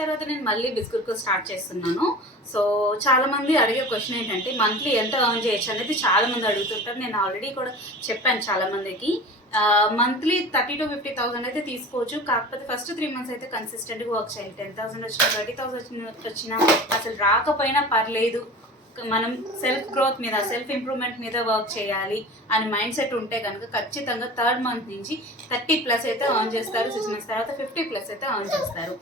తర్వాత నేను మళ్ళీ బిస్కుర్కు స్టార్ట్ చేస్తున్నాను. సో చాలామంది అడిగే క్వశ్చన్ ఏంటంటే మంత్లీ ఎంత ఎర్న్ చేయొచ్చు అనేది చాలామంది అడుగుతుంటారు. నేను ఆల్రెడీ కూడా చెప్పాను చాలామందికి. మంత్లీ 30,000 to 50,000 అయితే తీసుకోవచ్చు. కాకపోతే ఫస్ట్ 3 months అయితే కన్సిస్టెంట్గా వర్క్ చేయాలి. 10,000 వచ్చినా 30,000 వచ్చినా అసలు రాకపోయినా పర్లేదు, మనం సెల్ఫ్ గ్రోత్ మీద సెల్ఫ్ ఇంప్రూవ్మెంట్ మీద వర్క్ చేయాలి అని మైండ్ సెట్ ఉంటే కనుక ఖచ్చితంగా 3rd month నుంచి 30+ అయితే ఎర్న్ చేస్తారు. 6 months తర్వాత 50+ అయితే ఎర్న్ చేస్తారు.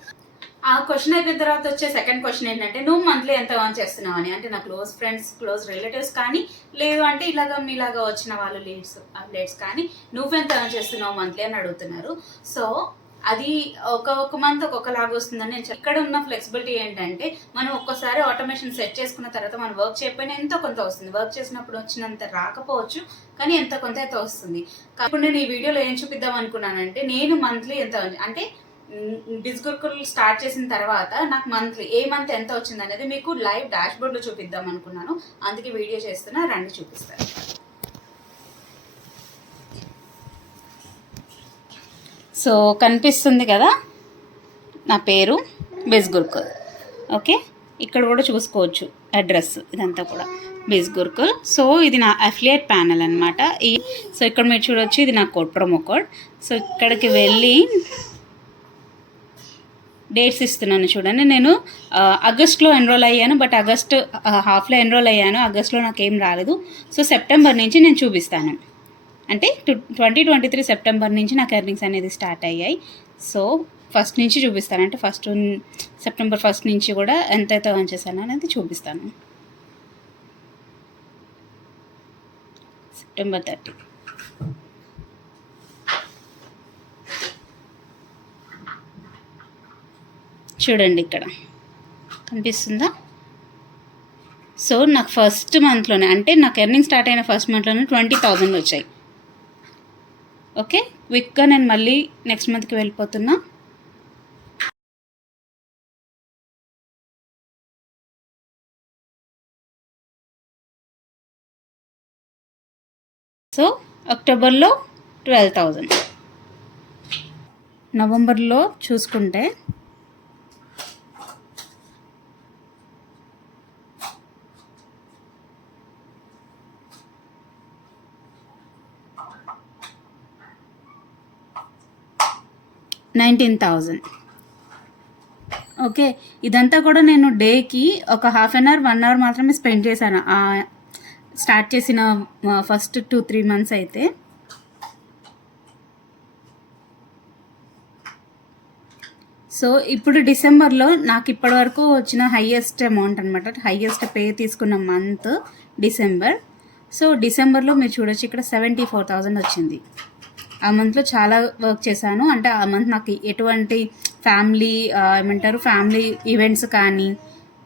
ఆ క్వశ్చన్ అయిపోయిన తర్వాత వచ్చే సెకండ్ క్వశ్చన్ ఏంటంటే నువ్వు మంత్లీ ఎంత ఎర్న్ చేస్తున్నావు అని. అంటే నా క్లోజ్ ఫ్రెండ్స్, క్లోజ్ రిలేటివ్స్ కానీ, లేదు అంటే ఇలాగా మీలాగా వచ్చిన వాళ్ళు లేట్స్ కానీ నువ్వెంత ఎర్న్ చేస్తున్నావు మంత్లీ అని అడుగుతున్నారు. సో అది ఒక మంత్ ఒక్కొక్కలాగా వస్తుందని నేను ఇక్కడ ఉన్న ఫ్లెక్సిబిలిటీ ఏంటంటే మనం ఒక్కసారి ఆటోమేషన్ సెట్ చేసుకున్న తర్వాత మనం వర్క్ చేయకపోయినా ఎంతో కొంత వస్తుంది. వర్క్ చేసినప్పుడు వచ్చినంత రాకపోవచ్చు, కానీ ఎంత కొంత అయితే వస్తుంది. ఇప్పుడు నేను ఈ వీడియోలో ఏం చూపిద్దాం అనుకున్నానంటే నేను మంత్లీ ఎంత అంటే బిస్గుర్కుల్ స్టార్ట్ చేసిన తర్వాత నాకు మంత్లీ ఏ మంత్ ఎంత వచ్చింది అనేది మీకు లైవ్ డాష్ బోర్డ్లో చూపిద్దాం అనుకున్నాను. అందుకే వీడియో చేస్తున్నా, రండి చూపిస్తాను. సో కనిపిస్తుంది కదా నా పేరు బిస్గుర్కుల్. ఓకే, ఇక్కడ కూడా చూసుకోవచ్చు అడ్రస్, ఇదంతా కూడా బిస్గుర్కుల్. సో ఇది నా అఫిలియేట్ ప్యానెల్ అనమాట. సో ఇక్కడ మీరు చూడవచ్చు, ఇది నా కోడ్, ప్రోమో కోడ్. సో ఇక్కడికి వెళ్ళి డేట్స్ ఇస్తున్నాను చూడండి. నేను ఆగస్ట్లో ఎన్రోల్ అయ్యాను, బట్ ఆగస్ట్ హాఫ్లో ఎన్రోల్ అయ్యాను. ఆగస్ట్లో నాకు ఏం రాలేదు. సో సెప్టెంబర్ నుంచి నేను చూపిస్తాను. అంటే 2023 సెప్టెంబర్ నుంచి నాకు ఎర్నింగ్స్ అనేది స్టార్ట్ అయ్యాయి. సో ఫస్ట్ నుంచి చూపిస్తాను, అంటే సెప్టెంబర్ 1 నుంచి కూడా ఎంతైతే ఎర్న్ చేశాను అనేది చూపిస్తాను. సెప్టెంబర్ 30 చూడండి, ఇక్కడ కనిపిస్తుందా? సో నాకు ఫస్ట్ మంత్లోనే, అంటే నాకు ఎర్నింగ్ స్టార్ట్ అయిన ఫస్ట్ మంత్లోనే 20,000 వచ్చాయి. ఓకే, క్విక్గా నేను మళ్ళీ నెక్స్ట్ మంత్కి వెళ్ళిపోతున్నా. సో అక్టోబర్లో 12,000, నవంబర్లో చూసుకుంటే 19,000. ఓకే, ఇదంతా కూడా నేను డేకి ఒక 1/2 hour 1 hour మాత్రమే స్పెండ్ చేశాను స్టార్ట్ చేసిన ఫస్ట్ 2-3 months అయితే. సో ఇప్పుడు డిసెంబర్లో నాకు ఇప్పటివరకు వచ్చిన హైయెస్ట్ అమౌంట్ అనమాట, హైయెస్ట్ పే తీసుకున్న మంత్ డిసెంబర్. సో డిసెంబర్లో మీరు చూడొచ్చు, ఇక్కడ 74,000 వచ్చింది. ఆ మంత్లో చాలా వర్క్ చేశాను. అంటే ఆ మంత్ నాకు ఎటువంటి ఫ్యామిలీ ఈవెంట్స్ కానీ,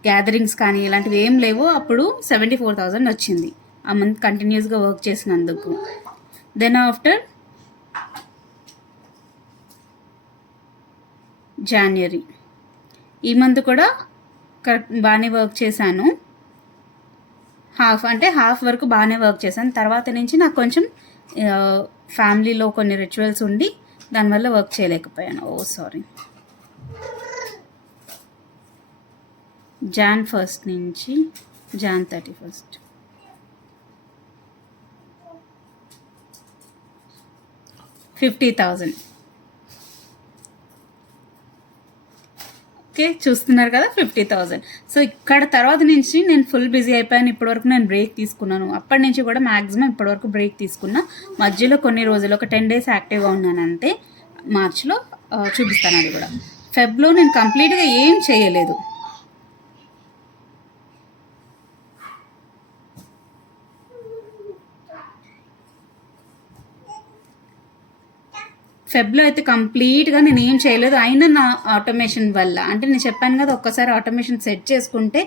గ్యాదరింగ్స్ కానీ ఇలాంటివి ఏం లేవు. అప్పుడు 74,000 వచ్చింది ఆ మంత్ కంటిన్యూస్గా వర్క్ చేసినందుకు. దెన్ ఆఫ్టర్ జనవరి, ఈ మంత్ కూడా బాగానే వర్క్ చేశాను. హాఫ్ వరకు బాగానే వర్క్ చేశాను. తర్వాత నుంచి నాకు కొంచెం ఫ్యామిలీలో కొన్ని రిచువల్స్ ఉండి దానివల్ల వర్క్ చేయలేకపోయాను. సారీ. Jan 1 నుంచి Jan 31. $50,000. ఓకే, చూస్తున్నారు కదా 50,000. సో ఇక్కడ తర్వాత నుంచి నేను ఫుల్ బిజీ అయిపోయాను. ఇప్పటివరకు నేను బ్రేక్ తీసుకున్నాను. అప్పటి నుంచి కూడా మ్యాక్సిమం ఇప్పటివరకు బ్రేక్ తీసుకున్నా. మధ్యలో కొన్ని రోజులు ఒక 10 days యాక్టివ్గా ఉన్నాను అంతే. మార్చ్లో చూపిస్తాను అది కూడా. ఫెబ్లో నేను కంప్లీట్గా ఏం చేయలేదు. ఫెబ్లో అయితే కంప్లీట్గా నేను ఏం చేయలేదు. అయినా నా ఆటోమేషన్ వల్ల, అంటే నేను చెప్పాను కదా, ఒక్కసారి ఆటోమేషన్ సెట్ చేసుకుంటే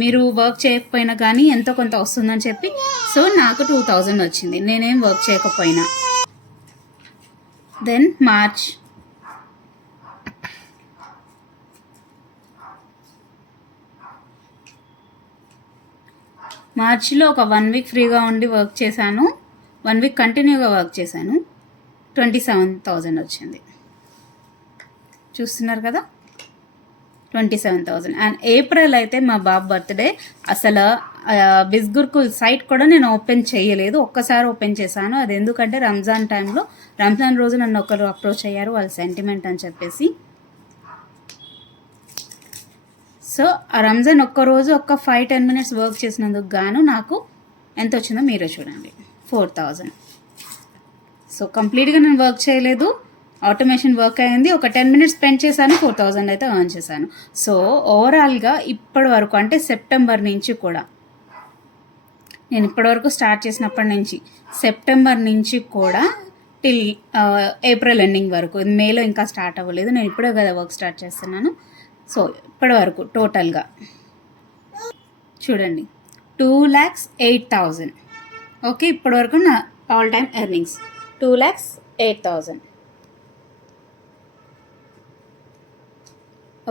మీరు వర్క్ చేయకపోయినా కానీ ఎంతో కొంత వస్తుందని చెప్పి. సో నాకు 2,000 వచ్చింది నేనేం వర్క్ చేయకపోయినా. దెన్ మార్చ్లో ఒక 1 week ఫ్రీగా ఉండి వర్క్ చేశాను. 1 week కంటిన్యూగా వర్క్ చేశాను. 27,000 వచ్చింది. చూస్తున్నారు కదా, 27,000. అండ్ ఏప్రిల్ అయితే మా బాబు బర్త్డే. అసలు బిస్గుర్కుల్ సైట్ కూడా నేను ఓపెన్ చేయలేదు, ఒక్కసారి ఓపెన్ చేశాను. అది ఎందుకంటే రంజాన్ టైంలో, రంజాన్ రోజు నన్ను ఒకరు అప్రోచ్ అయ్యారు, వాళ్ళ సెంటిమెంట్ అని చెప్పేసి. సో ఆ రంజాన్ ఒక్కరోజు 5-10 minutes వర్క్ చేసినందుకు గాను నాకు ఎంత వచ్చిందో మీరే చూడండి, 4,000. సో కంప్లీట్గా నేను వర్క్ చేయలేదు, ఆటోమేషన్ వర్క్ అయింది, ఒక 10 minutes స్పెండ్ చేశాను, 4,000 అయితే ఎర్న్ చేశాను. సో ఓవరాల్గా ఇప్పటి వరకు, అంటే సెప్టెంబర్ నుంచి కూడా, నేను ఇప్పటివరకు స్టార్ట్ చేసినప్పటి నుంచి సెప్టెంబర్ నుంచి కూడా టిల్ ఏప్రిల్ ఎండింగ్ వరకు, మేలో ఇంకా స్టార్ట్ అవ్వలేదు, నేను ఇప్పుడే కదా వర్క్ స్టార్ట్ చేస్తున్నాను. సో ఇప్పటి వరకు టోటల్గా చూడండి 2,08,000. ఓకే, ఇప్పటి వరకు నా ఆల్ టైమ్ ఎర్నింగ్స్ 2,08,000.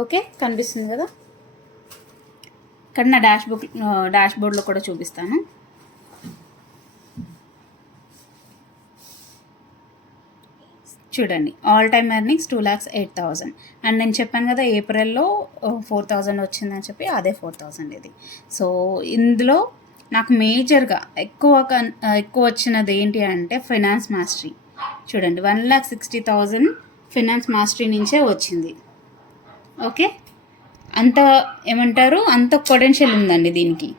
ఓకే, కనిపిస్తుంది కదా. ఇక్కడ నా డాష్ బోర్డ్లో కూడా చూపిస్తాను. చూడండి, ఆల్ టైమ్ ఎర్నింగ్స్ 2,08,000. అండ్ నేను చెప్పాను కదా ఏప్రిల్లో 4,000 వచ్చిందని చెప్పి, అదే 4,000 ఇది. సో ఇందులో నాకు మేజర్గా ఎక్కువ వచ్చినది ఏంటి అంటే ఫైనాన్స్ మాస్టరీ. చూడండి, 1,60,000 ఫైనాన్స్ మాస్టరీ నుంచే వచ్చింది. ఓకే, అంత ఏమంటారు, అంత పొటెన్షియల్ ఉందండి దీనికి.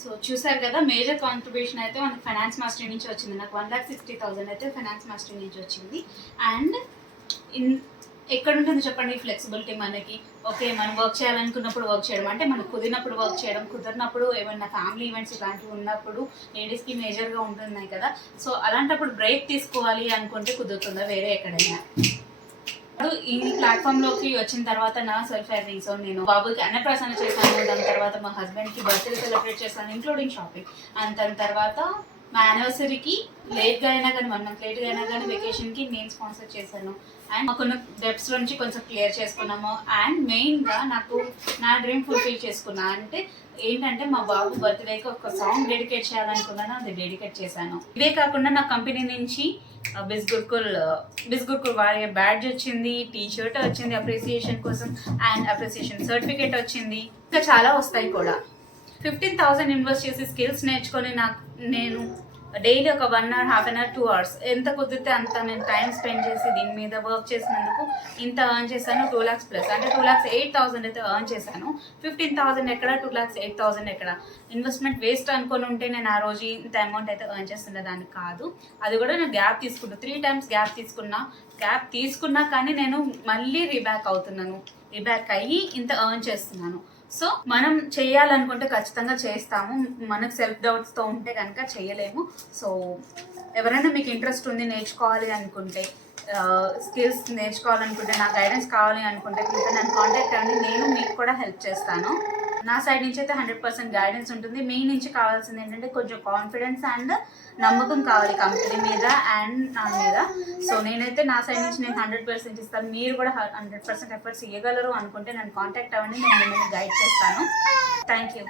సో చూసారు కదా, మేజర్ కాంట్రిబ్యూషన్ అయితే మనకి ఫైనాన్స్ మాస్టరీ నుంచి వచ్చింది. నాకు 1,60,000 అయితే ఫైనాన్స్ మాస్టరీ నుంచి వచ్చింది. అండ్ ఎక్కడ ఉంటుంది చెప్పండి ఫ్లెక్సిబిలిటీ మనకి. ఓకే, మనం వర్క్ చేయాలనుకున్నప్పుడు వర్క్ చేయడం, అంటే మనకు కుదిరినప్పుడు వర్క్ చేయడం, కుదిరినప్పుడు ఏమైనా ఫ్యామిలీ ఈవెంట్స్ ఇలాంటివి ఉన్నప్పుడు లేడీస్కి మేజర్గా ఉంటున్నాయి కదా. సో అలాంటప్పుడు బ్రేక్ తీసుకోవాలి అనుకుంటే కుదురుతుందా వేరే ఎక్కడైనా? ఈ ప్లాట్ఫామ్లోకి వచ్చిన తర్వాత నా సెల్ఫ్ ఎర్నింగ్స్, నేను బాబుకి అన్నప్రాసన చేశాను, దాని తర్వాత మా హస్బెండ్కి బర్త్డే సెలబ్రేట్ చేశాను ఇంక్లూడింగ్ షాపింగ్. అండ్ దాని తర్వాత మా యానివర్సరీకి లేట్గా అయినా కానీ 1 month లేట్గా అయినా కానీ వెకేషన్కి నేను స్పాన్సర్ చేశాను. అండ్ కొన్ని డెబ్ట్స్ నుంచి కొంచెం క్లియర్ చేసుకున్నాము. అండ్ మెయిన్గా నాకు నా డ్రీమ్ ఫుల్ఫిల్ చేసుకున్నా. అంటే ఏంటంటే మా బాబు బర్త్డేకి ఒక సాంగ్ డెడికేట్ చేయాలనుకున్నాను, అది డెడికేట్ చేశాను. ఇవే కాకుండా నా కంపెనీ నుంచి బిస్గుర్కుల్ వారియర్ బ్యాడ్జ్ వచ్చింది, టీ-షర్ట్ వచ్చింది అప్రిసియేషన్ కోసం, అండ్ అప్రిసియేషన్ సర్టిఫికేట్ వచ్చింది. ఇంకా చాలా వస్తాయి కూడా. 15,000 ఇన్వెస్ట్ చేసి స్కిల్స్ నేర్చుకొని నేను డైలీ ఒక 1 hour, half an hour, 2 hours ఎంత కుదిరితే అంత నేను టైం స్పెండ్ చేసి దీని మీద వర్క్ చేసినందుకు ఇంత ఎర్న్ చేశాను. 2 lakhs ప్లస్, అంటే 2,08,000 అయితే ఎర్న్ చేశాను. 15,000 ఎక్కడ, 2,08,000 ఎక్కడ? ఇన్వెస్ట్మెంట్ వేస్ట్ అనుకొని ఉంటే నేను ఆ రోజు ఇంత అమౌంట్ అయితే ఎర్న్ చేస్తుండే దాన్ని కాదు. అది కూడా నేను గ్యాప్ తీసుకుంటా, 3 times గ్యాప్ తీసుకున్నా కానీ నేను మళ్ళీ రీబ్యాక్ అవుతున్నాను. రీబ్యాక్ అయ్యి ఇంత ఎర్న్ చేస్తున్నాను. సో మనం చేయాలనుకుంటే ఖచ్చితంగా చేస్తాము, మనకు సెల్ఫ్ డౌట్స్తో ఉంటే కనుక చేయలేము. సో ఎవరైనా మీకు ఇంట్రెస్ట్ ఉంది, నేర్చుకోవాలి అనుకుంటే, స్కిల్స్ నేర్చుకోవాలనుకుంటే, నా గైడెన్స్ కావాలి అనుకుంటే కనుక నన్ను కాంటాక్ట్ అవ్వండి, నేను మీకు కూడా హెల్ప్ చేస్తాను. నా సైడ్ నుంచి అయితే 100% గైడెన్స్ ఉంటుంది. మీ నుంచి కావాల్సింది ఏంటంటే కొంచెం కాన్ఫిడెన్స్ అండ్ నమ్మకం కావాలి కంపెనీ మీద అండ్ నా మీద. సో నేనైతే నా సైడ్ నుంచి నేను 100% ఇస్తాను. మీరు కూడా 100% ఎఫర్ట్స్ ఇవ్వగలరు అనుకుంటే నన్ను కాంటాక్ట్ అవ్వండి, నేను మిమ్మల్ని గైడ్ చేస్తాను. Thank you.